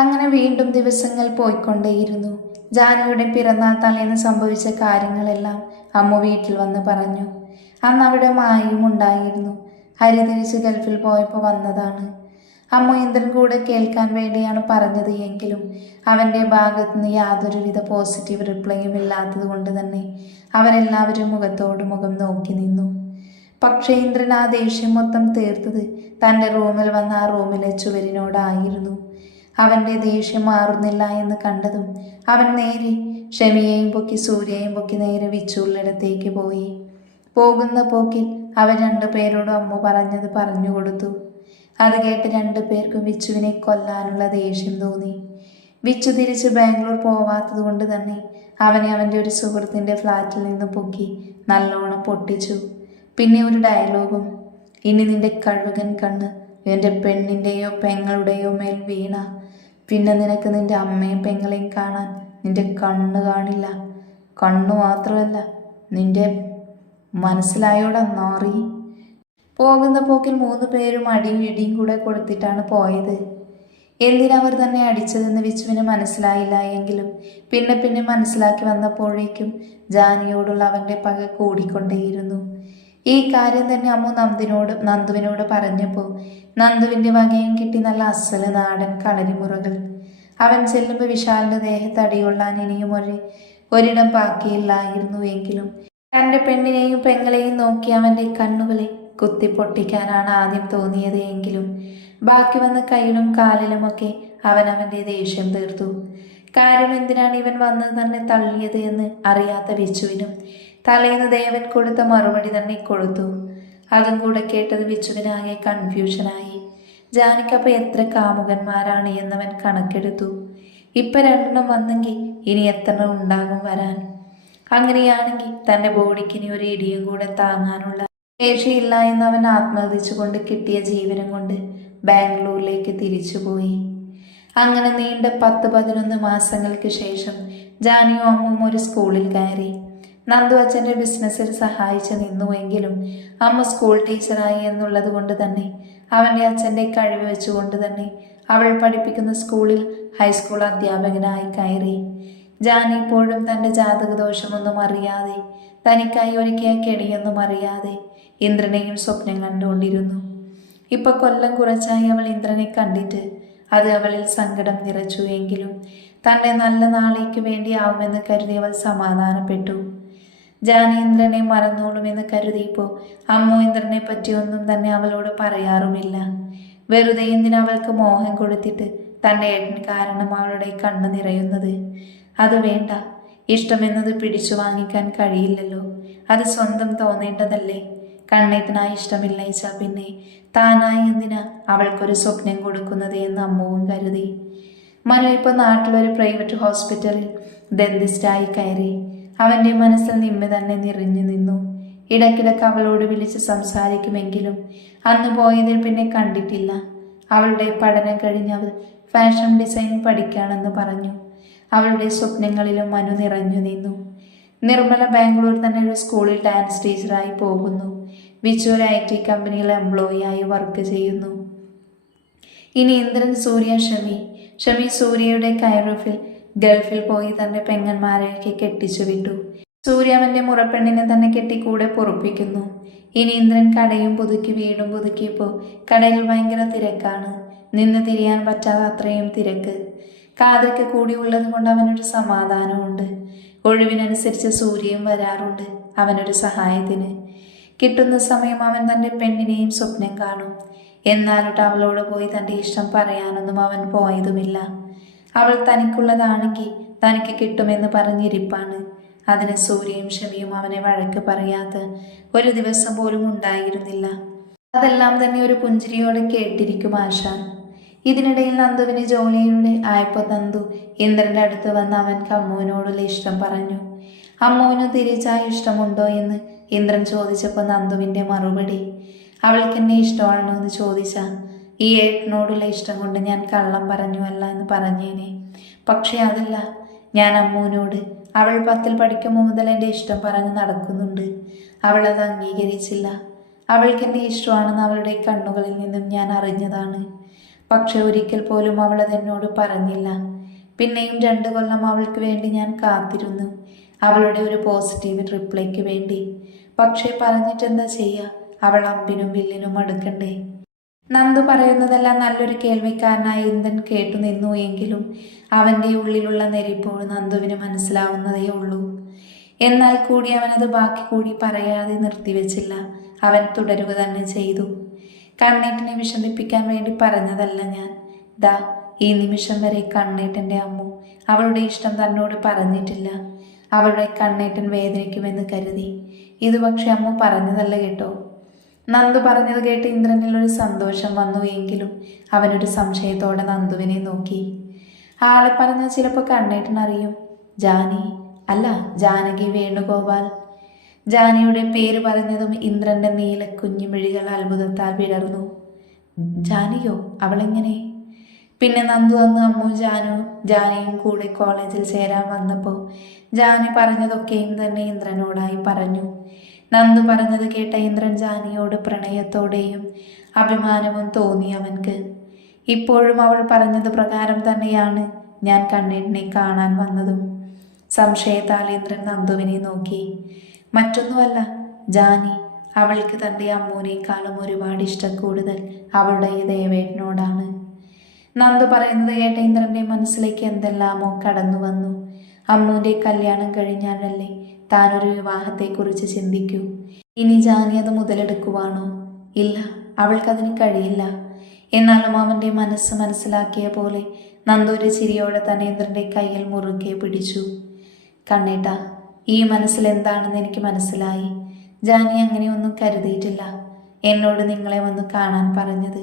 അങ്ങനെ വീണ്ടും ദിവസങ്ങൾ പോയിക്കൊണ്ടേയിരുന്നു. ജാനയുടെ പിറന്നാൾ തലേന്ന് സംഭവിച്ച കാര്യങ്ങളെല്ലാം അമ്മ വീട്ടിൽ വന്ന് പറഞ്ഞു. അന്ന് അവിടെ മായും ഉണ്ടായിരുന്നു. ഹരി തിരിച്ച് ഗൾഫിൽ പോയപ്പോൾ വന്നതാണ്. അമ്മ ഇന്ദ്രൻ കൂടെ കേൾക്കാൻ വേണ്ടിയാണ് പറഞ്ഞത് എങ്കിലും അവന്റെ ഭാഗത്തു നിന്ന് യാതൊരുവിധ പോസിറ്റീവ് റിപ്ലൈയും ഇല്ലാത്തത് കൊണ്ട് തന്നെ അവരെല്ലാവരും മുഖത്തോട് മുഖം നോക്കി നിന്നു. പക്ഷേ ഇന്ദ്രൻ ആ ദേഷ്യം മൊത്തം തീർത്തത് തന്റെ റൂമിൽ വന്ന ആ റൂമിലെ ചുവരിനോടായിരുന്നു. അവന്റെ ദേഷ്യം മാറുന്നില്ല എന്ന് കണ്ടതും അവൻ നേരെ ഷമിയെയും പൊക്കി സൂര്യയെയും പൊക്കി നേരെ വിച്ചുള്ളിടത്തേക്ക് പോയി. പോകുന്ന പോക്കിൽ അവൻ രണ്ടു പേരോടും അമ്മ പറഞ്ഞത് പറഞ്ഞു കൊടുത്തു. അത് കേട്ട് രണ്ടു പേർക്കും വിച്ചുവിനെ കൊല്ലാനുള്ള ദേഷ്യം തോന്നി. വിച്ചു തിരിച്ച് ബാംഗ്ലൂർ പോവാത്തത് കൊണ്ട് തന്നെ അവനെ അവന്റെ ഒരു സുഹൃത്തിന്റെ ഫ്ലാറ്റിൽ നിന്ന് പൊക്കി നല്ലോണം പൊട്ടിച്ചു. പിന്നെ ഒരു ഡയലോഗും ഇനി നിന്റെ കഴുകൻ കണ്ണ് എന്റെ പെണ്ണിന്റെയോ പെങ്ങളുടെയോ മേൽ വീണ പിന്നെ നിനക്ക് നിന്റെ അമ്മയും പെങ്ങളെയും കാണാൻ നിന്റെ കണ്ണ് കാണില്ല. കണ്ണു മാത്രമല്ല നിന്റെ മനസ്സിലായോടെ നാറി. പോകുന്ന പോക്കിൽ മൂന്ന് പേരും അടിയും ഇടിയും കൂടെ കൊടുത്തിട്ടാണ് പോയത്. എന്തിനവർ തന്നെ അടിച്ചതെന്ന് വിച്ചുവിന് മനസ്സിലായില്ല എങ്കിലും പിന്നെ പിന്നെ മനസ്സിലാക്കി വന്നപ്പോഴേക്കും ജാനിയോടുള്ള അവന്റെ പക കൂടിക്കൊണ്ടേയിരുന്നു. ഈ കാര്യം തന്നെ അമ്മു നന്ദിനോടും നന്ദുവിനോട് പറഞ്ഞപ്പോൾ നന്ദുവിന്റെ വകയും കിട്ടി നല്ല അസൽ നാടൻ കളരിമുറകൾ അവൻ ചെല്ലുമ്പോൾ വിശാലിന്റെ ദേഹത്തടികൊള്ളാൻ ഇനിയും ഒരു ഒരിടം ബാക്കിയില്ലായിരുന്നു എങ്കിലും തന്റെ പെണ്ണിനെയും പെങ്ങളെയും നോക്കി അവന്റെ കണ്ണുകളെ കുത്തിപ്പൊട്ടിക്കാനാണ് ആദ്യം തോന്നിയത് എങ്കിലും ബാക്കി വന്ന കയ്യിലും കാലിലുമൊക്കെ അവൻ അവന്റെ ദേഷ്യം തീർത്തു. കാര്യം എന്തിനാണ് ഇവൻ വന്നത് തന്നെ തള്ളിയത് എന്ന് അറിയാത്ത വിച്ചുവിനും തലേന്ന് ദേവൻ കൊടുത്ത മറുപടി തന്നെ കൊടുത്തു അതും കൂടെ കേട്ടത് വിച്ചുവിനാകെ കൺഫ്യൂഷനായി ജാനിക്കപ്പ എത്ര കാമുകന്മാരാണ് എന്നവൻ കണക്കെടുത്തു. ഇപ്പൊ രണ്ടെണ്ണം വന്നെങ്കിൽ ഇനി എത്ര ഉണ്ടാകും വരാൻ? അങ്ങനെയാണെങ്കിൽ തന്റെ ബോഡിക്ക് ഇനി ഒരു ഇടിയും കൂടെ താങ്ങാനുള്ള ശേഷിയില്ല എന്ന് അവൻ ആത്മഹതിച്ചുകൊണ്ട് കിട്ടിയ ജീവനം കൊണ്ട് ബാംഗ്ലൂരിലേക്ക് തിരിച്ചുപോയി അങ്ങനെ നീണ്ട പത്ത് പതിനൊന്ന് മാസങ്ങൾക്ക് ശേഷം ജാനിയും അമ്മും ഒരു സ്കൂളിൽ കയറി. നന്ദു അച്ഛന്റെ ബിസിനസ്സിൽ സഹായിച്ചു നിന്നുവെങ്കിലും അമ്മ സ്കൂൾ ടീച്ചറായി എന്നുള്ളത് കൊണ്ട് തന്നെ അവന്റെ അച്ഛന്റെ കഴിവ് വെച്ചുകൊണ്ട് തന്നെ അവൾ പഠിപ്പിക്കുന്ന സ്കൂളിൽ ഹൈസ്കൂൾ അധ്യാപകനായി കയറി. ജാൻ ഇപ്പോഴും തന്റെ ജാതകദോഷമൊന്നും അറിയാതെ തനിക്കായി ഒരുക്കിയ കെണിയൊന്നും അറിയാതെ ഇന്ദ്രനെയും സ്വപ്നം കണ്ടുകൊണ്ടിരുന്നു. ഇപ്പൊ കൊല്ലം കുറച്ചായി അവൾ ഇന്ദ്രനെ കണ്ടിട്ട് അത് അവളിൽ സങ്കടം നിറച്ചു എങ്കിലും തന്റെ നല്ല നാളേക്ക് വേണ്ടിയാവുമെന്ന് കരുതി അവൾ സമാധാനപ്പെട്ടു. ജാനേന്ദ്രനെ മറന്നോളുമെന്ന് കരുതിയപ്പോൾ അമ്മു ഇന്ദ്രനെ പറ്റിയൊന്നും തന്നെ അവളോട് പറയാറുമില്ല. വെറുതെ എന്തിന് അവൾക്ക് മോഹം കൊടുത്തിട്ട് തന്റെ ഏട്ടൻ കാരണം അവളുടെ കണ്ണു നിറയുന്നത്? അത് വേണ്ട. ഇഷ്ടമെന്നത് പിടിച്ചു വാങ്ങിക്കാൻ കഴിയില്ലല്ലോ. അത് സ്വന്തം തോന്നേണ്ടതല്ലേ? കണ്ണേട്ടനായി ഇഷ്ടമില്ലയിച്ച പിന്നെ താനായി എന്തിനാ അവൾക്കൊരു സ്വപ്നം കൊടുക്കുന്നത് എന്ന് അമ്മവും കരുതി. മനു ഇപ്പോൾ നാട്ടിലൊരു പ്രൈവറ്റ് ഹോസ്പിറ്റലിൽ ഡെന്റിസ്റ്റായി കയറി. അവന്റെ മനസ്സിൽ നിമ്മ തന്നെ നിറഞ്ഞു നിന്നു. ഇടയ്ക്കിടയ്ക്ക് അവളോട് വിളിച്ച് സംസാരിക്കുമെങ്കിലും അന്ന് പോയതിൽ പിന്നെ കണ്ടിട്ടില്ല. അവളുടെ പഠനം കഴിഞ്ഞ് അവൾ ഫാഷൻ ഡിസൈൻ പഠിക്കാണെന്ന് പറഞ്ഞു. അവളുടെ സ്വപ്നങ്ങളിലും മനു നിറഞ്ഞു നിന്നു. നിർമ്മല ബാംഗ്ലൂർ തന്നെ ഒരു സ്കൂളിൽ ഡാൻസ് ടീച്ചറായി പോകുന്നു. വിച്ചൂർ ഐ ടി എംപ്ലോയി ആയി വർക്ക് ചെയ്യുന്നു. ഇനി ഇന്ദ്രൻ സൂര്യ ഷമി. ഷമി സൂര്യയുടെ കയറൂഫിൽ ഗൾഫിൽ പോയി തന്റെ പെങ്ങന്മാരെയൊക്കെ കെട്ടിച്ചു വിട്ടു. സൂര്യ മുറപ്പെണ്ണിനെ തന്നെ കെട്ടി കൂടെ പൊറപ്പിക്കുന്നു. ഇനി ഇന്ദ്രൻ കടയും പുതുക്കി വീടും പുതുക്കിയപ്പോൾ കടയിൽ ഭയങ്കര തിരക്കാണ്. നിന്ന് തിരിയാൻ പറ്റാതെ അത്രയും തിരക്ക്. കാതൊക്കെ കൂടി ഉള്ളത് കൊണ്ട് അവനൊരു സമാധാനമുണ്ട് ഒഴിവിനനുസരിച്ച് സൂര്യയും വരാറുണ്ട് അവനൊരു സഹായത്തിന്. കിട്ടുന്ന സമയം അവൻ തന്റെ പെണ്ണിനെയും സ്വപ്നം കാണും. എന്നാലിട്ട് അവളോട് പോയി തന്റെ ഇഷ്ടം പറയാനൊന്നും അവൻ പോയതുമില്ല. അവൾ തനിക്കുള്ളതാണെങ്കിൽ തനിക്ക് കിട്ടുമെന്ന് പറഞ്ഞിരിപ്പാണ്. അതിന് സൂര്യയും ക്ഷമിയും അവനെ വഴക്ക് പറയാതെ ഒരു ദിവസം പോലും ഉണ്ടായിരുന്നില്ല. അതെല്ലാം തന്നെ ഒരു പുഞ്ചിരിയോടെ കേട്ടിരിക്കും ആശാൻ ഇതിനിടയിൽ നന്ദുവിന് ജോലിയുടെ ആയപ്പോൾ നന്ദു ഇന്ദ്രന്റെ അടുത്ത് വന്ന് അവൻക്ക് അമ്മുവിനോടുള്ള ഇഷ്ടം പറഞ്ഞു. അമ്മുവിന് തിരിച്ചാ ഇഷ്ടമുണ്ടോ എന്ന് ഇന്ദ്രൻ ചോദിച്ചപ്പോൾ നന്ദുവിന്റെ മറുപടി അവൾക്ക് എന്നെ ഇഷ്ടമാണോ? എന്ന് ചോദിച്ചാൽ ഈ ഏട്ടനോടുള്ള ഇഷ്ടം കൊണ്ട് ഞാൻ കള്ളം പറഞ്ഞു അല്ല എന്ന് പറഞ്ഞേനെ. പക്ഷേ അതല്ല ഞാൻ അമ്മൂനോട് അവൾ പത്തിൽ പഠിക്കുമ്പോൾ മുതൽ എന്റെ ഇഷ്ടം പറഞ്ഞ് നടക്കുന്നുണ്ട്. അവൾ അത് അംഗീകരിച്ചില്ല. അവൾക്ക് എന്നെ ഇഷ്ടമാണെന്ന് അവളുടെ കണ്ണുകളിൽ നിന്നും ഞാൻ അറിഞ്ഞതാണ്. പക്ഷെ ഒരിക്കൽ പോലും അവൾ അതെന്നോട് പറഞ്ഞില്ല. പിന്നെയും രണ്ട് കൊല്ലം അവൾക്ക് വേണ്ടി ഞാൻ കാത്തിരുന്നു. അവളുടെ ഒരു പോസിറ്റീവ് റിപ്ലൈക്ക് വേണ്ടി. പക്ഷേ പറഞ്ഞിട്ടെന്താ ചെയ്യുക അവൾ അമ്പിനും വില്ലിനും അടുക്കണ്ടേ? നന്ദു പറയുന്നതെല്ലാം നല്ലൊരു കേൾവിക്കാരനായി ഇന്ദൻ കേട്ടു നിന്നു എങ്കിലും അവന്റെ ഉള്ളിലുള്ള നെരിപ്പോൾ നന്ദുവിന് മനസ്സിലാവുന്നതേ ഉള്ളൂ. എന്നാൽ കൂടി അവനത് ബാക്കി കൂടി പറയാതെ നിർത്തിവെച്ചില്ല. അവൻ തുടരുക തന്നെ ചെയ്തു. കണ്ണേട്ടനെ വിഷമിപ്പിക്കാൻ വേണ്ടി പറഞ്ഞതല്ല ഞാൻ. ദാ ഈ നിമിഷം വരെ കണ്ണേട്ടന്റെ അമ്മു അവളുടെ ഇഷ്ടം തന്നോട് പറഞ്ഞിട്ടില്ല. അവളുടെ കണ്ണേട്ടൻ വേദനിക്കുമെന്ന് കരുതി. ഇത് പക്ഷെ അമ്മ പറഞ്ഞതല്ല കേട്ടോ. നന്ദു പറഞ്ഞത് കേട്ട് ഇന്ദ്രനിൽ ഒരു സന്തോഷം വന്നു എങ്കിലും അവനൊരു സംശയത്തോടെ നന്ദുവിനെ നോക്കി. ആളെ പറഞ്ഞ ചിലപ്പോൾ കണ്ണേട്ടനറിയും. ജാനി അല്ല ജാനകി വേണുഗോപാൽ. ജാനിയുടെ പേര് പറഞ്ഞതും ഇന്ദ്രന്റെ നീല കുഞ്ഞുമിഴികൾ അത്ഭുതത്താൽ വിടർന്നു ജാനിയോ അവളെങ്ങനെ? പിന്നെ നന്ദു അന്ന് അമ്മു ജാനു ജാനിയും കൂടെ കോളേജിൽ ചേരാൻ വന്നപ്പോൾ ജാനി പറഞ്ഞതൊക്കെയും തന്നെ ഇന്ദ്രനോടായി പറഞ്ഞു. നന്ദു പറഞ്ഞത് കേട്ട ഇന്ദ്രൻ ജാനിയോട് പ്രണയത്തോടെയും അഭിമാനവും തോന്നി അവൻക്ക്. ഇപ്പോഴും അവൾ പറഞ്ഞത് പ്രകാരം തന്നെയാണ് ഞാൻ കണ്ണീടിനെ കാണാൻ വന്നതും. സംശയത്താൽ ഇന്ദ്രൻ നന്ദുവിനെ നോക്കി. മറ്റൊന്നുമല്ല ജാനി അവൾക്ക് തന്റെ അമ്മൂനേക്കാളും ഒരുപാട് ഇഷ്ടം കൂടുതൽ അവളുടെ ഈ ദേവേട്ടനോടാണ്. നന്ദു പറയുന്നത് കേട്ട ഇന്ദ്രന്റെ മനസ്സിലേക്ക് എന്തെല്ലാമോ കടന്നു വന്നു അമ്മൂന്റെ കല്യാണം കഴിഞ്ഞാലല്ലേ താനൊരു വിവാഹത്തെക്കുറിച്ച് ചിന്തിക്കൂ. ഇനി ജാനി അത് മുതലെടുക്കുവാണോ? ഇല്ല അവൾക്കതിന് കഴിയില്ല. എന്നാലും അവന്റെ മനസ്സ് മനസ്സിലാക്കിയ പോലെ നന്ദു ഒരു ചിരിയോടെ തനേന്ദ്രന്റെ കയ്യിൽ മുറുകെ പിടിച്ചു. കണ്ണേട്ട ഈ മനസ്സിൽ എന്താണെന്ന് എനിക്ക് മനസ്സിലായി. ജാനി അങ്ങനെയൊന്നും കരുതിയിട്ടില്ല. എന്നോട് നിങ്ങളെ വന്ന് കാണാൻ പറഞ്ഞത്.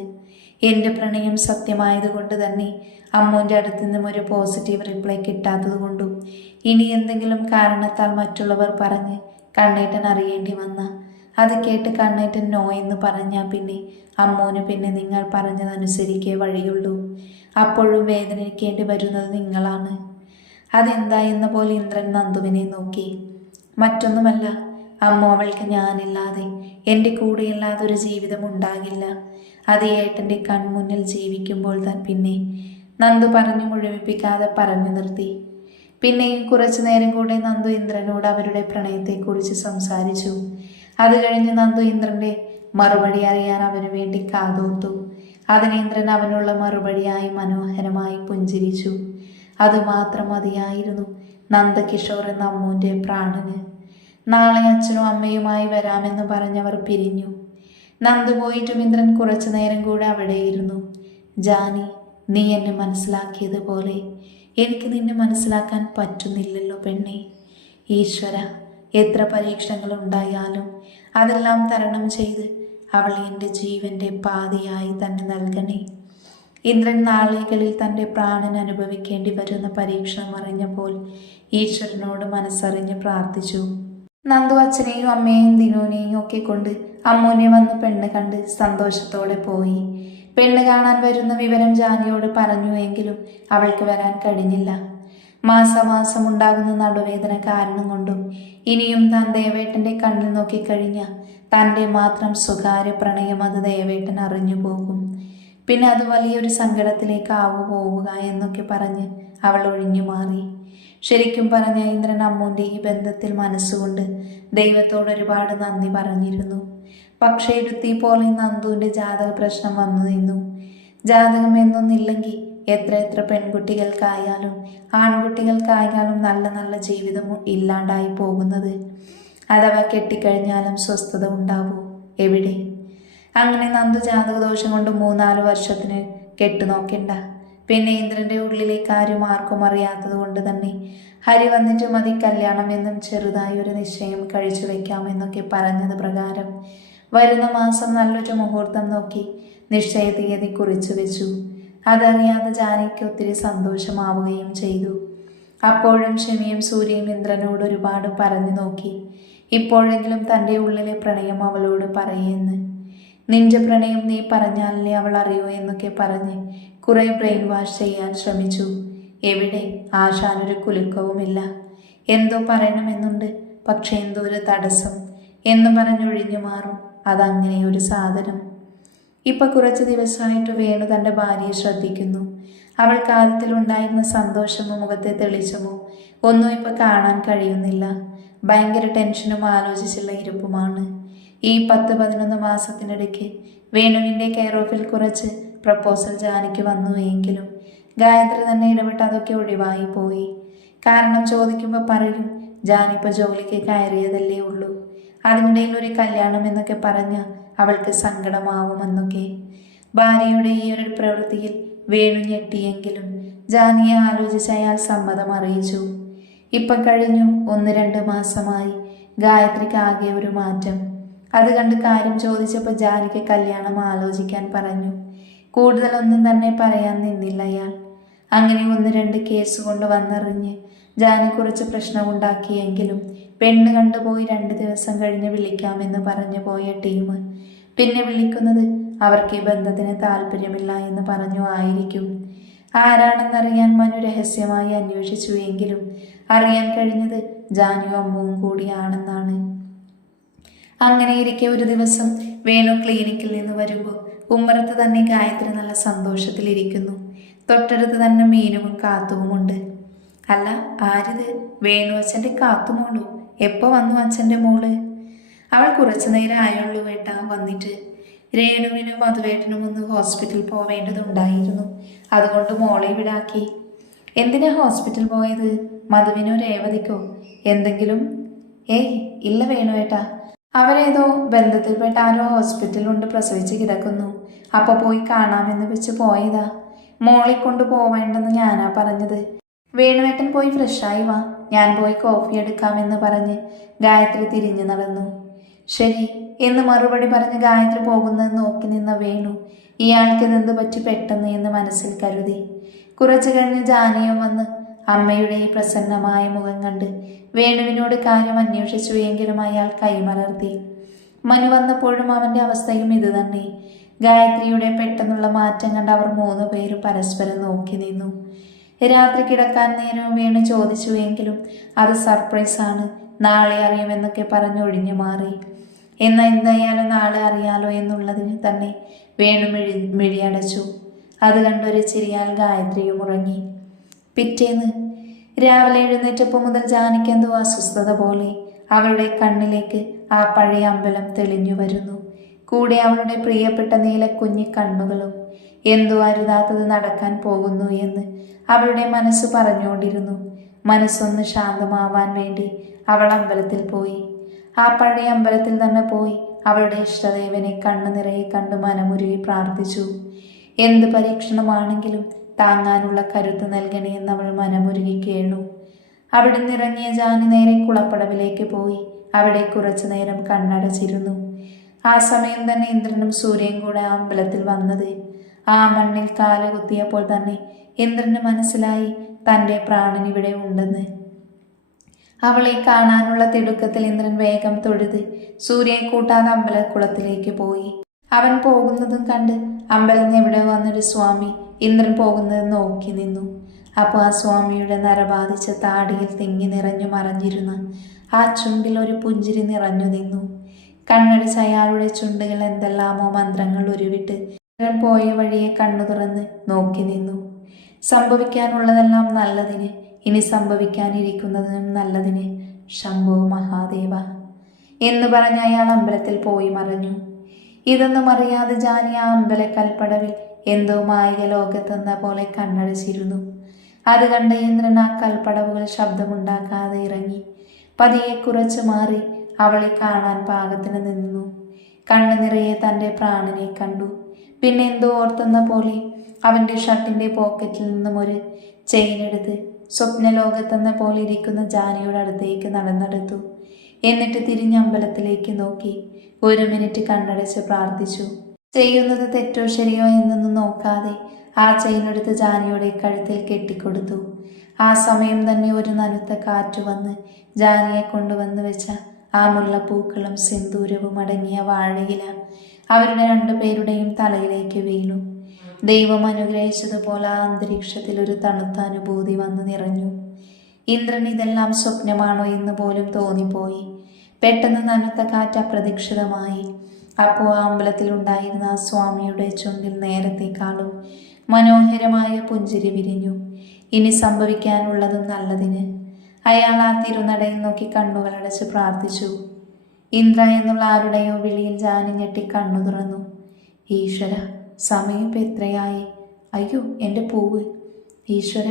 എന്റെ പ്രണയം സത്യമായതുകൊണ്ട് തന്നെ അമ്മൂന്റെ അടുത്ത് നിന്നും ഒരു പോസിറ്റീവ് റിപ്ലൈ കിട്ടാത്തത് കൊണ്ടും ഇനി എന്തെങ്കിലും കാരണത്താൽ മറ്റുള്ളവർ പറഞ്ഞ് കണ്ണേട്ടൻ അറിയേണ്ടി വന്ന. അത് കേട്ട് കണ്ണേറ്റൻ നോ എന്ന് പറഞ്ഞാൽ പിന്നെ അമ്മൂന് പിന്നെ നിങ്ങൾ പറഞ്ഞതനുസരിക്കേ വഴിയുള്ളൂ. അപ്പോഴും വേദനിക്കേണ്ടി വരുന്നത് നിങ്ങളാണ്. അതെന്താ എന്ന പോലെ ഇന്ദ്രൻ നന്ദുവിനെ നോക്കി. മറ്റൊന്നുമല്ല അമ്മ അവൾക്ക് ഞാനില്ലാതെ എന്റെ കൂടെയില്ലാതെ ഒരു ജീവിതം ഉണ്ടാകില്ല. അത് ഏട്ടന്റെ കൺമുന്നിൽ ജീവിക്കുമ്പോൾ താൻ പിന്നെ നന്ദു പറഞ്ഞു മുഴുമിപ്പിക്കാതെ പറഞ്ഞു നിർത്തി. പിന്നെയും കുറച്ചു നേരം കൂടെ നന്ദു ഇന്ദ്രനോട് അവരുടെ പ്രണയത്തെക്കുറിച്ച് സംസാരിച്ചു. അത് കഴിഞ്ഞ് നന്ദു ഇന്ദ്രന്റെ മറുപടി അറിയാൻ അവന് വേണ്ടി കാതോർത്തു. അതിന് ഇന്ദ്രൻ അവനുള്ള മറുപടിയായി മനോഹരമായി പുഞ്ചിരിച്ചു. അതുമാത്രം മതിയായിരുന്നു നന്ദകിഷോർ എന്ന അമ്മൂന്റെ പ്രാണന്. നാളെ അച്ഛനും അമ്മയുമായി വരാമെന്ന് പറഞ്ഞവർ പിരിഞ്ഞു. നന്ദു പോയിട്ടും ഇന്ദ്രൻ കുറച്ചു നേരം കൂടെ അവിടെയിരുന്നു. ജാനി നീ എന്നെ മനസ്സിലാക്കിയതുപോലെ എനിക്ക് നിന്നെ മനസ്സിലാക്കാൻ പറ്റുന്നില്ലല്ലോ പെണ്ണെ. ഈശ്വര എത്ര പരീക്ഷണങ്ങൾ ഉണ്ടായാലും അതെല്ലാം തരണം ചെയ്ത് അവൾ എന്റെ ജീവന്റെ പാതിയായി തന്നെ നൽകണേ. ഇന്ദ്രൻ നാളികളിൽ തന്റെ പ്രാണൻ അനുഭവിക്കേണ്ടി വരുന്ന പരീക്ഷണം അറിഞ്ഞപ്പോൾ ഈശ്വരനോട് മനസ്സറിഞ്ഞ് പ്രാർത്ഥിച്ചു. നന്ദു അച്ഛനെയും അമ്മയെയും ദിനുവിനെയും ഒക്കെ കൊണ്ട് അമ്മൂനെ വന്ന് പെണ്ണ് കണ്ട് സന്തോഷത്തോടെ പോയി. പെണ്ണ് കാണാൻ വരുന്ന വിവരം ജാനിയോട് പറഞ്ഞുവെങ്കിലും അവൾക്ക് വരാൻ കഴിഞ്ഞില്ല. മാസമാസം ഉണ്ടാകുന്ന നടുവേദന കാരണം കൊണ്ടും ഇനിയും താൻ ദേവേട്ടന്റെ കണ്ണിൽ നോക്കിക്കഴിഞ്ഞ തന്റെ മാത്രം സ്വകാര്യ പ്രണയം അത് ദേവേട്ടൻ അറിഞ്ഞു പോകും. പിന്നെ അത് വലിയൊരു സങ്കടത്തിലേക്ക് ആവു പോവുക എന്നൊക്കെ പറഞ്ഞ് അവൾ ഒഴിഞ്ഞു മാറി. ശരിക്കും പറഞ്ഞ ഇന്ദ്രൻ അമ്മൂന്റെ ഈ ബന്ധത്തിൽ മനസ്സുകൊണ്ട് ദൈവത്തോട് ഒരുപാട് നന്ദി പറഞ്ഞിരുന്നു. പക്ഷേ എടുത്തി പോലെ നന്ദുവിന്റെ ജാതക പ്രശ്നം വന്നു നിന്നു. ജാതകം എന്നൊന്നില്ലെങ്കിൽ എത്ര എത്ര പെൺകുട്ടികൾക്കായാലും ആൺകുട്ടികൾക്കായാലും നല്ല നല്ല ജീവിതം ഇല്ലാണ്ടായി പോകുന്നത്. അഥവാ കെട്ടിക്കഴിഞ്ഞാലും സ്വസ്ഥത ഉണ്ടാവൂ. എവിടെ? അങ്ങനെ നന്ദു ജാതകദോഷം കൊണ്ട് മൂന്നാൽ വർഷത്തിന് കെട്ടു നോക്കണ്ട. പിന്നെ ഇന്ദ്രന്റെ ഉള്ളിലെ ആരും ആർക്കും അറിയാത്തത് കൊണ്ട് തന്നെ ഹരി വന്നിട്ട് മതി കല്യാണം എന്നും ചെറുതായി ഒരു നിശ്ചയം കഴിച്ചു വയ്ക്കാമെന്നൊക്കെ പറഞ്ഞത് പ്രകാരം വരുന്ന മാസം നല്ലൊരു മുഹൂർത്തം നോക്കി നിശ്ചയ തീയതി കുറിച്ചു വെച്ചു. അതറിയാതെ ജാനയ്ക്ക് ഒത്തിരി സന്തോഷമാവുകയും ചെയ്തു. അപ്പോഴും ക്ഷമിയും സൂര്യയും ഇന്ദ്രനോട് ഒരുപാട് പറഞ്ഞു നോക്കി. ഇപ്പോഴെങ്കിലും തന്റെ ഉള്ളിലെ പ്രണയം അവളോട് പറയെന്ന്. നിന്റെ പ്രണയം നീ പറഞ്ഞാലേ അവൾ അറിയോ എന്നൊക്കെ പറഞ്ഞ് കുറെ ബ്രെയിൻ വാഷ് ചെയ്യാൻ ശ്രമിച്ചു. എവിടെ? ആശാനൊരു കുലുക്കവുമില്ല. എന്തോ പറയണമെന്നുണ്ട്. പക്ഷെ എന്തോ ഒരു തടസ്സം എന്ന് പറഞ്ഞൊഴിഞ്ഞു മാറും. അതങ്ങനെ ഒരു സാധനം. ഇപ്പൊ കുറച്ച് ദിവസമായിട്ട് വേണു തന്റെ ഭാര്യയെ ശ്രദ്ധിക്കുന്നു. അവൾ കാര്യത്തിലുണ്ടായിരുന്ന സന്തോഷമോ മുഖത്തെ തെളിച്ചമോ ഒന്നും ഇപ്പൊ കാണാൻ കഴിയുന്നില്ല. ഭയങ്കര ടെൻഷനും ആലോചിച്ചുള്ള ഇരുപ്പുമാണ്. ഈ പത്ത് പതിനൊന്ന് മാസത്തിനിടയ്ക്ക് വേണുവിന്റെ കെയർ ഓഫിൽ കുറച്ച് പ്രപ്പോസൽ ജാനിക്ക് വന്നു എങ്കിലും ഗായത്രി തന്നെ ഇടപെട്ട് അതൊക്കെ ഒഴിവായി പോയി. കാരണം ചോദിക്കുമ്പോൾ പറയും ജാനിപ്പോൾ ജോലിക്ക് കയറിയതല്ലേ ഉള്ളൂ. അതിനിടയിൽ ഒരു കല്യാണം എന്നൊക്കെ പറഞ്ഞ് അവൾക്ക് സങ്കടമാവുമെന്നൊക്കെ. ഭാര്യയുടെ ഈ ഒരു പ്രവൃത്തിയിൽ വേണു ഞെട്ടിയെങ്കിലും ജാനിയെ ആലോചിച്ച് അയാൾ സമ്മതം അറിയിച്ചു. ഇപ്പം കഴിഞ്ഞു ഒന്ന് രണ്ട് മാസമായി ഗായത്രിക്ക് ആകെ ഒരു മാറ്റം. അത് കണ്ട് കാര്യം ചോദിച്ചപ്പോൾ ജാനിക്ക് കല്യാണം ആലോചിക്കാൻ പറഞ്ഞു. കൂടുതലൊന്നും തന്നെ പറയാൻ നിന്നില്ല അയാൾ. അങ്ങനെ ഒന്ന് രണ്ട് കേസ് കൊണ്ട് വന്നറിഞ്ഞ് ജാനി കുറച്ച് പ്രശ്നമുണ്ടാക്കിയെങ്കിലും പെണ്ണ് കണ്ടുപോയി രണ്ട് ദിവസം കഴിഞ്ഞ് വിളിക്കാമെന്ന് പറഞ്ഞു പോയ ടീം. പിന്നെ വിളിക്കുന്നത് അവർക്ക് ഈ ബന്ധത്തിന് താല്പര്യമില്ല എന്ന് പറഞ്ഞു ആയിരിക്കും. ആരാണെന്നറിയാൻ മനു രഹസ്യമായി അന്വേഷിച്ചു എങ്കിലും അറിയാൻ കഴിഞ്ഞത് ജാനു അമ്മുവും കൂടിയാണെന്നാണ്. അങ്ങനെ ഇരിക്കെ ഒരു ദിവസം വേണു ക്ലിനിക്കിൽ നിന്ന് വരുമ്പോൾ ഉമ്മറത്ത് തന്നെ ഗായത്രി നല്ല സന്തോഷത്തിലിരിക്കുന്നു. തൊട്ടടുത്ത് തന്നെ മീനുവും കാത്തുവുമുണ്ട് അല്ല ആരിത്? വേണു അച്ഛന്റെ കാത്തുമോളു. എപ്പോൾ വന്നു അച്ഛന്റെ മോൾ? അവൾ കുറച്ചു നേരം ആയുള്ളൂ വേട്ട വന്നിട്ട്. രേണുവിനും മധുവേട്ടനും ഒന്ന് ഹോസ്പിറ്റലിൽ പോവേണ്ടതുണ്ടായിരുന്നു. അതുകൊണ്ട് മോളെ വിടാക്കി. എന്തിനാ ഹോസ്പിറ്റൽ പോയത്? മധുവിനോ രേവതിക്കോ? എന്തെങ്കിലും? ഏയ് ഇല്ല വേണുവേട്ടാ. അവരേതോ ബന്ധത്തിൽപ്പെട്ട ആരോ ഹോസ്പിറ്റലുണ്ട് പ്രസവിച്ച് കിടക്കുന്നു. അപ്പൊ പോയി കാണാമെന്ന് വെച്ച് പോയതാ. മോളെ കൊണ്ട് പോവേണ്ടെന്ന് ഞാനാ പറഞ്ഞത്. വേണുവേട്ടൻ പോയി ഫ്രഷായി വാ. ഞാൻ പോയി കോഫി എടുക്കാമെന്ന് പറഞ്ഞ് ഗായത്രി തിരിഞ്ഞു നടന്നു. ശരി എന്ന് മറുപടി പറഞ്ഞ് ഗായത്രി പോകുന്നത് നോക്കി നിന്ന വേണു ഇയാൾക്ക് ഇതെന്ത് പറ്റി പെട്ടെന്ന് എന്ന് മനസ്സിൽ കരുതി. കുറച്ചു കഴിഞ്ഞ് ജാനയും വന്ന് അമ്മയുടെ ഈ പ്രസന്നമായ മുഖം കണ്ട് വേണുവിനോട് കാര്യം അന്വേഷിച്ചു എങ്കിലും അയാൾ കൈമലർത്തി. മനു വന്നപ്പോഴും അവന്റെ അവസ്ഥയും ഇത് തന്നെ. ഗായത്രിയുടെ പെട്ടെന്നുള്ള മാറ്റം കണ്ട് അവർ മൂന്ന് പേര് പരസ്പരം നോക്കി നിന്നു. രാത്രി കിടക്കാൻ നേരം വീണ് ചോദിച്ചു എങ്കിലും അത് സർപ്രൈസാണ് നാളെ അറിയുമെന്നൊക്കെ പറഞ്ഞൊഴിഞ്ഞു മാറി. എന്നാൽ എന്തായാലും നാളെ അറിയാലോ എന്നുള്ളതിന് തന്നെ വേണു മിഴി മിഴിയടച്ചു. അത് കണ്ടൊരു ചിരിയാൽ ഗായത്രിയും ഉറങ്ങി. പിറ്റേന്ന് രാവിലെ എഴുന്നേറ്റപ്പോൾ മുതൽ ജാനിക്കെന്തോ അസ്വസ്ഥത പോലെ. അവളുടെ കണ്ണിലേക്ക് ആ പഴയ അമ്പലം തെളിഞ്ഞു വരുന്നു. കൂടെ അവളുടെ പ്രിയപ്പെട്ട നീല കുഞ്ഞി കണ്ണുകളും എന്തോ അരുതാത്തത് നടക്കാൻ പോകുന്നു എന്ന് അവളുടെ മനസ്സ് പറഞ്ഞുകൊണ്ടിരുന്നു. മനസ്സൊന്ന് ശാന്തമാവാൻ വേണ്ടി അവൾ അമ്പലത്തിൽ പോയി. ആ പഴയ അമ്പലത്തിൽ തന്നെ പോയി അവളുടെ ഇഷ്ടദേവനെ കണ്ണു നിറയെ കണ്ട് മനമുരുകി പ്രാർത്ഥിച്ചു. എന്ത് പരീക്ഷണമാണെങ്കിലും താങ്ങാനുള്ള കരുത്ത് നൽകണേ എന്ന് അവൾ മനമുരുകി കേണു. അവിടെ നിറങ്ങിയ ജാനി നേരെ കുളപ്പടവിലേക്ക് പോയി അവിടെ കുറച്ചു നേരം കണ്ണടച്ചിരുന്നു. ആ സമയം തന്നെ ഇന്ദ്രനും സൂര്യൻ കൂടെ ആ അമ്പലത്തിൽ വന്നത് ആ മണ്ണിൽ കാൽ കുത്തിയപ്പോൾ തന്നെ ഇന്ദ്രന് മനസ്സിലായി തന്റെ പ്രാണൻ ഇവിടെ ഉണ്ടെന്ന്. അവളെ കാണാനുള്ള തിടുക്കത്തിൽ ഇന്ദ്രൻ വേഗം തൊഴുത് സൂര്യയെ കൂട്ടാതെ അമ്പലക്കുളത്തിലേക്ക് പോയി. അവൻ പോകുന്നതും കണ്ട് അമ്പലത്തിൽ എവിടെ വന്നൊരു സ്വാമി ഇന്ദ്രൻ പോകുന്നത് നോക്കി നിന്നു. അപ്പോൾ ആ സ്വാമിയുടെ നരബാധിച്ച താടിയിൽ തിങ്ങി നിറഞ്ഞു മറഞ്ഞിരുന്ന. ആ ചുണ്ടിൽ ഒരു പുഞ്ചിരി നിറഞ്ഞു നിന്നു. കണ്ണടിച്ച അയാളുടെ ചുണ്ടുകൾ എന്തെല്ലാമോ മന്ത്രങ്ങൾ ഉരുവിട്ട് പോയ വഴിയെ കണ്ണു തുറന്ന് നോക്കി നിന്നു. സംഭവിക്കാനുള്ളതെല്ലാം നല്ലതിന് ഇനി സംഭവിക്കാനിരിക്കുന്നതിനും നല്ലതിന് ശംഭോ മഹാദേവ എന്ന് പറഞ്ഞ് അയാൾ അമ്പലത്തിൽ പോയി മറഞ്ഞു. ഇതൊന്നും അറിയാതെ ജാനി ആ അമ്പലക്കൽപ്പടവിൽ എന്തോ മായിക ലോകത്തെന്ന പോലെ കണ്ണടച്ചിരുന്നു. അത് കണ്ട ഇന്ദ്രൻ ആ കൽപ്പടവുകൾ ശബ്ദമുണ്ടാക്കാതെ ഇറങ്ങി. പതിയെ കുറച്ചു മാറി അവളെ കാണാൻ പാകത്തിന് നിന്നു. കണ്ണു നിറയെ തന്റെ പ്രാണനെ കണ്ടു. പിന്നെ എന്തോ ഓർത്തുന്ന പോലെ അവന്റെ ഷർട്ടിന്റെ പോക്കറ്റിൽ നിന്നും ഒരു ചെയിൻ എടുത്ത് സ്വപ്നലോകത്തെന്ന പോലെ ഇരിക്കുന്ന ജാനിയുടെ അടുത്തേക്ക് നടന്നെടുത്തു. എന്നിട്ട് തിരിഞ്ഞ് അമ്പലത്തിലേക്ക് നോക്കി. ഒരു മിനിറ്റ് കണ്ണടച്ച് പ്രാർത്ഥിച്ചു. ചെയ്യുന്നത് തെറ്റോ ശരിയോ എന്നൊന്നും നോക്കാതെ ആ ചെയിൻ എടുത്ത് ജാനിയുടെ കഴുത്തിൽ കെട്ടിക്കൊടുത്തു. ആ സമയം തന്നെ ഒരു നനുത്ത കാറ്റ് വന്ന് ജാനിയെ കൊണ്ടുവന്ന് വെച്ച ആ മുല്ലപ്പൂക്കളും സിന്ദൂരവും അടങ്ങിയ വാഴയില അവരുടെ രണ്ടു പേരുടെയും തലയിലേക്ക് വീണു. ദൈവം അനുഗ്രഹിച്ചതുപോലെ ആ അന്തരീക്ഷത്തിൽ ഒരു തണുത്ത അനുഭൂതി വന്നു നിറഞ്ഞു. ഇന്ദ്രൻ ഇതെല്ലാം സ്വപ്നമാണോ എന്ന് പോലും തോന്നിപ്പോയി. പെട്ടെന്ന് നനുത്ത കാറ്റ് അപ്രതീക്ഷിതമായി. അപ്പോൾ ആ അമ്പലത്തിലുണ്ടായിരുന്ന ആ സ്വാമിയുടെ ചുണ്ടിൽ നേരത്തെക്കാളും മനോഹരമായ പുഞ്ചിരി വിരിഞ്ഞു. ഇനി സംഭവിക്കാനുള്ളതും നല്ലതിന്. അയാൾ ആ തിരുനടയിൽ നോക്കി കണ്ണുകളടച്ച് പ്രാർത്ഥിച്ചു. ഇന്ദ്ര എന്നുള്ള ആരുടെയോ വിളിയിൽ ജാനി ഞെട്ടി കണ്ണു തുറന്നു. ഈശ്വര സമയം ഇപ്പം എത്രയായി? അയ്യോ എന്റെ പൂവ്. ഈശ്വര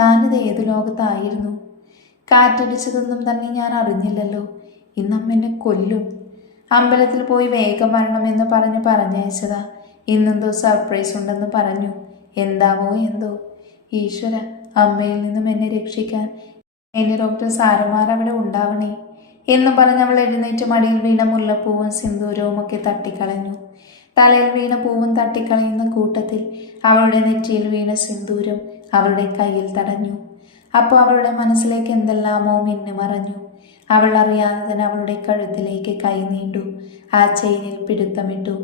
താനിത് ഏത് ലോകത്തായിരുന്നു? കാറ്റടിച്ചതൊന്നും തന്നെ ഞാൻ അറിഞ്ഞില്ലല്ലോ. ഇന്നമ്മെന്നെ കൊല്ലും. അമ്പലത്തിൽ പോയി വേഗം വരണമെന്ന് പറഞ്ഞ് പറഞ്ഞയച്ചതാ. ഇന്നെന്തോ സർപ്രൈസ് ഉണ്ടെന്ന് പറഞ്ഞു. എന്താവോ എന്തോ. ഈശ്വര അമ്മയിൽ നിന്നും എന്നെ രക്ഷിക്കാൻ എന്റെ ഡോക്ടർ സാരമാർ അവിടെ ഉണ്ടാവണേ. എന്നും പറഞ്ഞ് അവൾ എഴുന്നേറ്റ് മടിയിൽ വീണ മുല്ലപ്പൂവും സിന്ദൂരവും ഒക്കെ തട്ടിക്കളഞ്ഞു. തലയിൽ വീണ പൂവും തട്ടിക്കളയുന്ന കൂട്ടത്തിൽ അവളുടെ നെറ്റിയിൽ വീണ സിന്ദൂരം അവളുടെ കയ്യിൽ തടഞ്ഞു. അപ്പോൾ അവളുടെ മനസ്സിലേക്ക് എന്തെല്ലാമോ മിന്നു മറഞ്ഞു. അവൾ അറിയാതെ അവളുടെ കഴുത്തിലേക്ക് കൈ നീണ്ടു. ആ ചെയിനിൽ പിടുത്തമിട്ടു.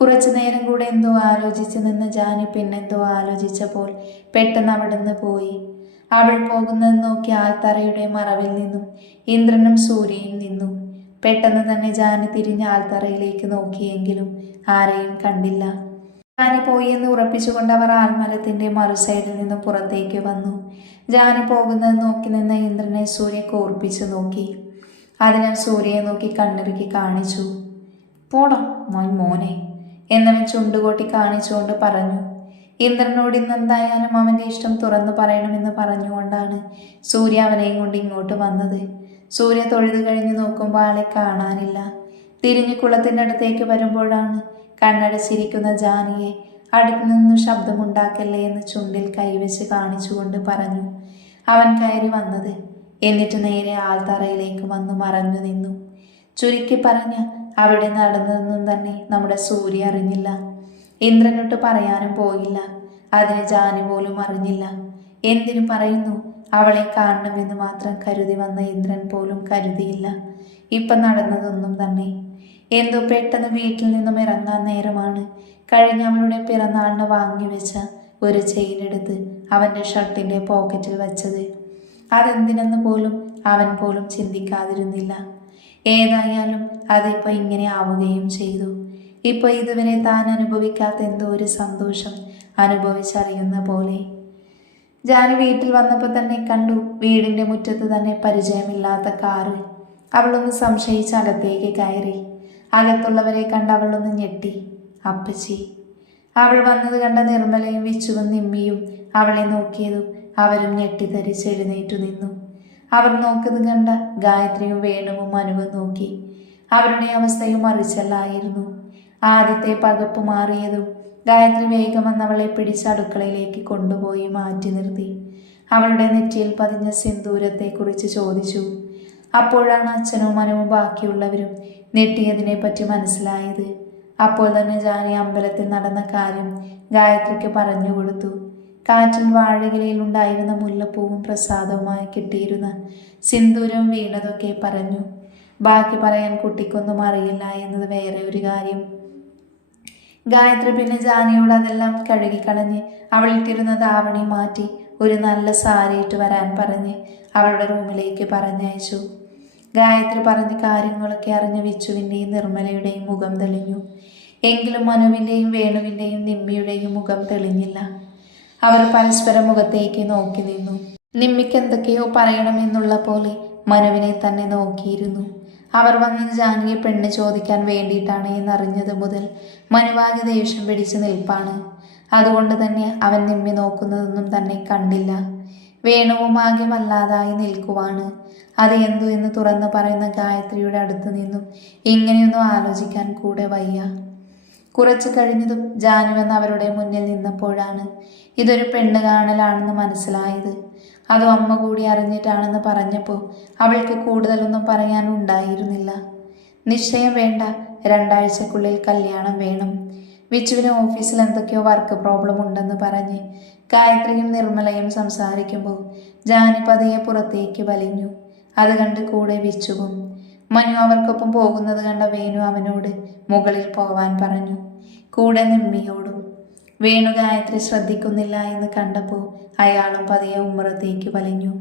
കുറച്ചു നേരം കൂടെ എന്തോ ആലോചിച്ച് നിന്ന് ജാനി പിന്നെന്തോ ആലോചിച്ചപ്പോൾ പെട്ടെന്ന് അവിടുന്ന് പോയി. അവൾ പോകുന്നത് നോക്കി ആൽത്തറയുടെ മറവിൽ നിന്നും ഇന്ദ്രനും സൂര്യയും നിന്നു. പെട്ടെന്ന് തന്നെ ജാനി തിരിഞ്ഞ് ആൽത്തറയിലേക്ക് നോക്കിയെങ്കിലും ആരെയും കണ്ടില്ല. ജാനി പോയി എന്ന് ഉറപ്പിച്ചുകൊണ്ട് അവർ ആൽമരത്തിന്റെ മറുസൈഡിൽ നിന്ന് പുറത്തേക്ക് വന്നു. ജാനി പോകുന്നത് നോക്കി നിന്ന ഇന്ദ്രനെ സൂര്യ കോർപ്പിച്ചു നോക്കി. അതിനാൽ സൂര്യയെ നോക്കി കണ്ണിറുക്കി കാണിച്ചു. പോടാ മോൻ മോനെ എന്നവൻ ചുണ്ടുകൊട്ടി കാണിച്ചുകൊണ്ട് പറഞ്ഞു. ഇന്ദ്രനോട് ഇന്ന് എന്തായാലും അവന്റെ ഇഷ്ടം തുറന്നു പറയണമെന്ന് പറഞ്ഞുകൊണ്ടാണ് സൂര്യ അവനെയും കൊണ്ട് ഇങ്ങോട്ട് വന്നത്. സൂര്യ തൊഴുത് കഴിഞ്ഞ് നോക്കുമ്പോൾ ആളെ കാണാനില്ല. തിരിഞ്ഞു കുളത്തിന്റെ അടുത്തേക്ക് വരുമ്പോഴാണ് കണ്ണടച്ചിരിക്കുന്ന ജാനിയെ അടുത്തു നിന്ന് ശബ്ദമുണ്ടാക്കല്ലേ എന്ന് ചുണ്ടിൽ കൈവച്ച് കാണിച്ചുകൊണ്ട് പറഞ്ഞു. അവൻ കയറി വന്നത്. എന്നിട്ട് നേരെ ആൾത്തറയിലേക്ക് വന്ന് മറഞ്ഞു നിന്നു. ചുരുക്കി പറഞ്ഞ അവിടെ നടന്നതൊന്നും തന്നെ നമ്മുടെ സൂര്യ അറിഞ്ഞില്ല. ഇന്ദ്രനൊട്ട് പറയാനും പോയില്ല. അതിന് ജാനി പോലും അറിഞ്ഞില്ല. എന്തിനു പറയുന്നു? അവളെ കാണണമെന്ന് മാത്രം കരുതി വന്ന ഇന്ദ്രൻ പോലും കരുതിയില്ല. ഇപ്പം നടന്നതൊന്നും തന്നെ. എന്തോ പെട്ടെന്ന് വീട്ടിൽ നിന്നും ഇറങ്ങാൻ നേരമാണ്. കഴിഞ്ഞ അവളുടെ പിറന്നാളിന് വാങ്ങിവെച്ച ഒരു ചെയിൻ എടുത്ത് അവന്റെ ഷർട്ടിന്റെ പോക്കറ്റിൽ വെച്ചത്. അതെന്തിനെന്ന് പോലും അവൻ പോലും ചിന്തിക്കാതിരുന്നില്ല. ഏതായാലും അതിപ്പോൾ ഇങ്ങനെ ആവുകയും ചെയ്തു. ഇപ്പോൾ ഇതുവരെ താൻ അനുഭവിക്കാത്ത എന്തോ ഒരു സന്തോഷം അനുഭവിച്ചറിയുന്ന പോലെ. ജാനി വീട്ടിൽ വന്നപ്പോൾ തന്നെ കണ്ടു വീടിന്റെ മുറ്റത്ത് തന്നെ പരിചയമില്ലാത്ത കാറ്. അവളൊന്ന് സംശയിച്ച് അകത്തേക്ക് കയറി. അകത്തുള്ളവരെ കണ്ട് അവളൊന്ന് ഞെട്ടി. അപ്പച്ചി. അവൾ വന്നത് കണ്ട നിർമ്മലയും വിച്ചുവും നിമ്മിയും അവളെ നോക്കിയതും അവരും ഞെട്ടിധരിച്ച് എഴുന്നേറ്റു നിന്നു. അവർ നോക്കുന്നത് കണ്ട ഗായത്രിയും വേണുവും മനുവും നോക്കി. അവരുടെ അവസ്ഥയും മറിച്ചല്ലായിരുന്നു. ആദ്യത്തെ പകപ്പ് മാറിയതും ഗായത്രി വേഗം വന്ന് അവളെ പിടിച്ച അടുക്കളയിലേക്ക് കൊണ്ടുപോയി മാറ്റി നിർത്തി. അവളുടെ നെറ്റിയിൽ പതിഞ്ഞ സിന്ദൂരത്തെക്കുറിച്ച് ചോദിച്ചു. അപ്പോഴാണ് അച്ഛനും മനവും ബാക്കിയുള്ളവരും നെട്ടിയതിനെ പറ്റി മനസ്സിലായത്. അപ്പോൾ തന്നെ ജാനി അമ്പലത്തിൽ നടന്ന കാര്യം ഗായത്രിക്ക് പറഞ്ഞു കൊടുത്തു. കാറ്റിൽ വാഴകിലയിൽ ഉണ്ടായിരുന്ന മുല്ലപ്പൂവും പ്രസാദവുമായി കിട്ടിയിരുന്ന സിന്ദൂരം വീണതൊക്കെ പറഞ്ഞു. ബാക്കി പറയാൻ കുട്ടിക്കൊന്നും അറിയില്ല എന്നത് വേറെ ഒരു കാര്യം. ഗായത്രി പിന്നെ ജാനിയോട് അതെല്ലാം കഴുകിക്കളഞ്ഞ് അവൾ ഇട്ടിരുന്ന ധാവണി മാറ്റി ഒരു നല്ല സാരിയിട്ട് വരാൻ പറഞ്ഞ് അവളുടെ റൂമിലേക്ക് പറഞ്ഞയച്ചു. ഗായത്രി പറഞ്ഞ കാര്യങ്ങളൊക്കെ അറിഞ്ഞ് വിച്ചുവിന്റെയും നിർമ്മലയുടെയും മുഖം തെളിഞ്ഞു. എങ്കിലും മനുവിന്റെയും വേണുവിന്റെയും നിമ്മിയുടെയും മുഖം തെളിഞ്ഞില്ല. അവർ പരസ്പരം മുഖത്തേക്ക് നോക്കി നിന്നു. നിമ്മിക്ക് എന്തൊക്കെയോ പറയണമെന്നുള്ള പോലെ മനുവിനെ തന്നെ നോക്കിയിരുന്നു. അവർ വന്നത് ജാനകി പെണ്ണ് ചോദിക്കാൻ വേണ്ടിയിട്ടാണ് എന്നറിഞ്ഞത് മുതൽ മനുവാകെ ദേഷ്യം പിടിച്ചു നിൽപ്പാണ്. അതുകൊണ്ട് തന്നെ അവൻ നിമ്മി നോക്കുന്നതൊന്നും തന്നെ കണ്ടില്ല. വേണുവും ആകെ നിൽക്കുവാണ്. അത് എന്തു എന്ന് തുറന്നു പറയുന്ന ഗായത്രിയുടെ അടുത്ത് നിന്നും ഇങ്ങനെയൊന്നും ആലോചിക്കാൻ കൂടെ വയ്യ. കുറച്ചു കഴിഞ്ഞതും ജാനുവെന്ന് അവരുടെ മുന്നിൽ നിന്നപ്പോഴാണ് ഇതൊരു പെണ്ണ് കാണലാണെന്ന് മനസ്സിലായത്. അതും അമ്മ കൂടി അറിഞ്ഞിട്ടാണെന്ന് പറഞ്ഞപ്പോൾ അവൾക്ക് കൂടുതലൊന്നും പറയാനുണ്ടായിരുന്നില്ല. നിശ്ചയം വേണ്ട രണ്ടാഴ്ചക്കുള്ളിൽ കല്യാണം വേണം. വിച്ചുവിന് ഓഫീസിൽ എന്തൊക്കെയോ വർക്ക് പ്രോബ്ലം ഉണ്ടെന്ന് പറഞ്ഞ് ഗായത്രിയും നിർമ്മലയും സംസാരിക്കുമ്പോൾ ജാനി പതിയെ പുറത്തേക്ക് വലിഞ്ഞു. അത് കണ്ട് കൂടെ വിച്ചുവും. മനു അവർക്കൊപ്പം പോകുന്നത് കണ്ട വേനു അവനോട് മുകളിൽ പോവാൻ പറഞ്ഞു. കൂടെ നിമ്മിയോടും വേണു ഗായത്രി ശ്രദ്ധിക്കുന്നില്ല എന്ന് കണ്ടപ്പോൾ അയാളും പതിയെ ഉമ്മറത്തേക്ക് വലിഞ്ഞു